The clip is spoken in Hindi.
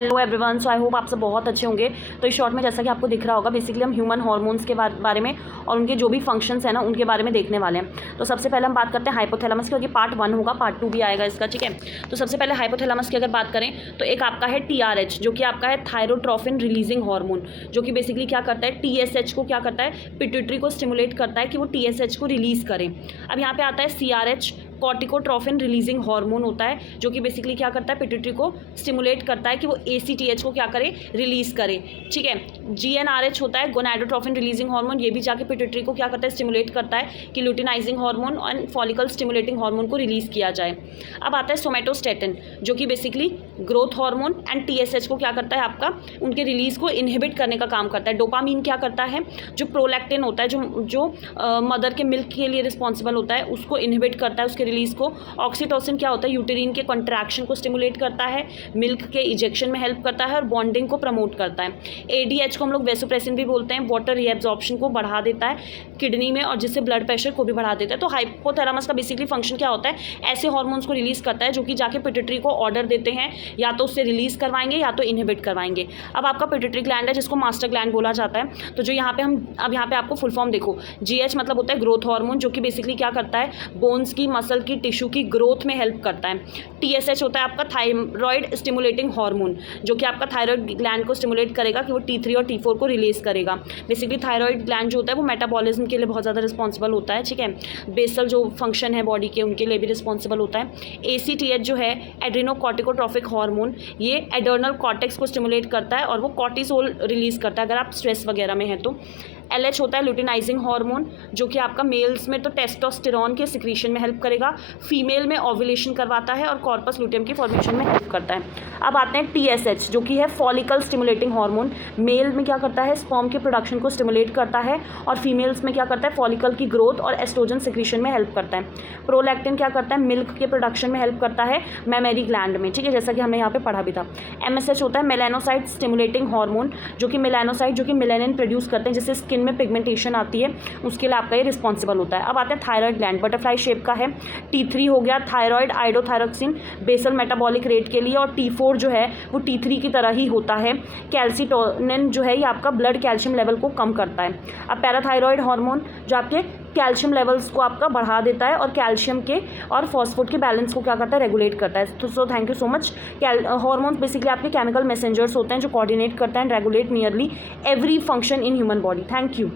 Hello everyone, so I hope आप सब बहुत अच्छे होंगे। तो इस शॉर्ट में जैसा कि आपको दिख रहा होगा, बेसिकली हम ह्यूमन हार्मोन्स के बारे में और उनके जो भी फंक्शंस हैं ना उनके बारे में देखने वाले हैं। तो सबसे पहले हम बात करते हैं हाइपोथैलेमस की, क्योंकि पार्ट 1 होगा, पार्ट 2 भी आएगा इसका, ठीक है। तो सबसे पहले हाइपोथैलेमस की अगर बात करें तो एक आपका है TRH, जो कि आपका है थायरोट्रोफिन रिलीजिंग हार्मोन, जो कि बेसिकली क्या करता है, TSH को क्या करता है, पिट्यूटरी को स्टिमुलेट करता है कि वो TSH को रिलीज़ करें। अब यहाँ पे आता है CRH, कॉर्टिकोट्रोफिन रिलीजिंग हार्मोन होता है, जो कि बेसिकली क्या करता है, पिट्यूटरी को स्टिमुलेट करता है कि वो ACTH को क्या करे, रिलीज करे, ठीक है। GnRH होता है, गोनाडोट्रोफिन रिलीजिंग हार्मोन, ये भी जाके पिट्यूटरी को क्या करता है, स्टिमुलेट करता है कि लुटिनाइजिंग हार्मोन और फॉलिकल स्टिमुलेटिंग हार्मोन को रिलीज किया जाए। अब आता है सोमेटोस्टेटिन, जो कि basically growth hormone and TSH को क्या करता है, आपका उनके रिलीज को इनहिबिट करने का काम करता है। डोपामीन क्या करता है, जो प्रोलैक्टिन होता है, जो मदर के मिल्क के लिए रिस्पॉन्सिबल होता है, उसको इनहिबिट करता है, उसके रिलीज को। ऑक्सीटोसिन क्या होता है, यूटेरिन के कॉन्ट्रैक्शन को स्टिमुलेट करता है, मिल्क के इजेक्शन में हेल्प करता है और बॉन्डिंग को प्रमोट करता है। ADH को हम लोग वेसोप्रेसिन भी बोलते हैं, वाटर रीएब्जॉर्प्शन को बढ़ा देता है किडनी में और जिससे ब्लड प्रेशर को भी बढ़ा देता है। तो हाइपोथैलेमस का बेसिकली फंक्शन क्या होता है, ऐसे हार्मोन्स को रिलीज करता है जो कि जाके पिट्यूटरी को ऑर्डर देते हैं, या तो उससे रिलीज करवाएंगे या तो इनहिबिट करवाएंगे। अब आपका पिट्यूटरी ग्लैंड है, जिसको मास्टर ग्लैंड बोला जाता है। तो जो यहाँ पे हम अब यहाँ पे आपको फुल फॉर्म देखो, GH मतलब होता है ग्रोथ हार्मोन, जो कि बेसिकली क्या करता है, बोन्स की, मसल की, टिश्यू की ग्रोथ में हेल्प करता है। TSH होता है आपका थायराइड स्टिमुलेटिंग हार्मोन, जो कि आपका थायराइड ग्लैंड को स्टिमुलेट करेगा कि वो T3 और T4 को रिलीज करेगा। बेसिकली थायराइड ग्लैंड जो होता है वो मेटाबॉलिज्म के लिए बहुत ज़्यादा रिस्पॉन्सिबल होता है, ठीक है। बेसल जो फंक्शन है बॉडी के, उनके लिए भी रिस्पॉन्सिबल होता है। ACTH जो है एड्रेनोकॉर्टिकोट्रोफिक हार्मोन, ये एडर्नल कॉर्टेक्स को स्टिमुलेट करता है और वो कॉर्टिसोल रिलीज करता है अगर आप स्ट्रेस वगैरह में हैं तो। LH होता है लुटिनाइजिंग हार्मोन, जो कि आपका मेल्स में तो टेस्टोस्टेरॉन के सिक्रीशन में हेल्प करेगा, फीमेल में ओव्यूलेशन करवाता है और कॉर्पस लुटियम की फॉर्मेशन में हेल्प करता है। अब आते हैं TSH, जो कि है फॉलिकल स्टिमुलेटिंग हार्मोन। मेल में क्या करता है, स्पर्म के प्रोडक्शन को स्टिमुलेट करता है और फीमेल्स में क्या करता है, फॉलिकल की ग्रोथ और एस्ट्रोजन सिक्रीशन में हेल्प करता है। प्रोलैक्टिन क्या करता है, मिल्क के प्रोडक्शन में हेल्प करता है मैमेरी ग्लैंड में, ठीक है, जैसा कि हमने यहाँ पे पढ़ा भी था। MSH होता है मेलानोसाइट स्टिमुलेटिंग हार्मोन, जो कि मेलानोसाइट जो कि मेलानिन प्रोड्यूस करते हैं, जिससे स्किन में पिगमेंटेशन आती है, उसके लिए आपका ये रिस्पॉन्सिबल होता है। अब आते हैं थायराइड ग्लैंड, बटरफ्लाई शेप का है। T3 हो गया थायराइड आइडोथायरोक्सिन बेसल मेटाबॉलिक रेट के लिए, और T4 जो है वो T3 की तरह ही होता है। कैल्सिटोनिन जो है ये आपका ब्लड कैल्शियम लेवल को कम करता है। अब पैराथायरॉयड हार्मोन, जो आपके कैल्शियम लेवल्स को आपका बढ़ा देता है और कैल्शियम के और फॉस्फोरेट के बैलेंस को क्या करता है, रेगुलेट करता है। तो thank you so much. Hormones basically आपके केमिकल मैसेंजर्स होते हैं जो कोऑर्डिनेट करते हैं and regulate nearly every function in human body. Thank you.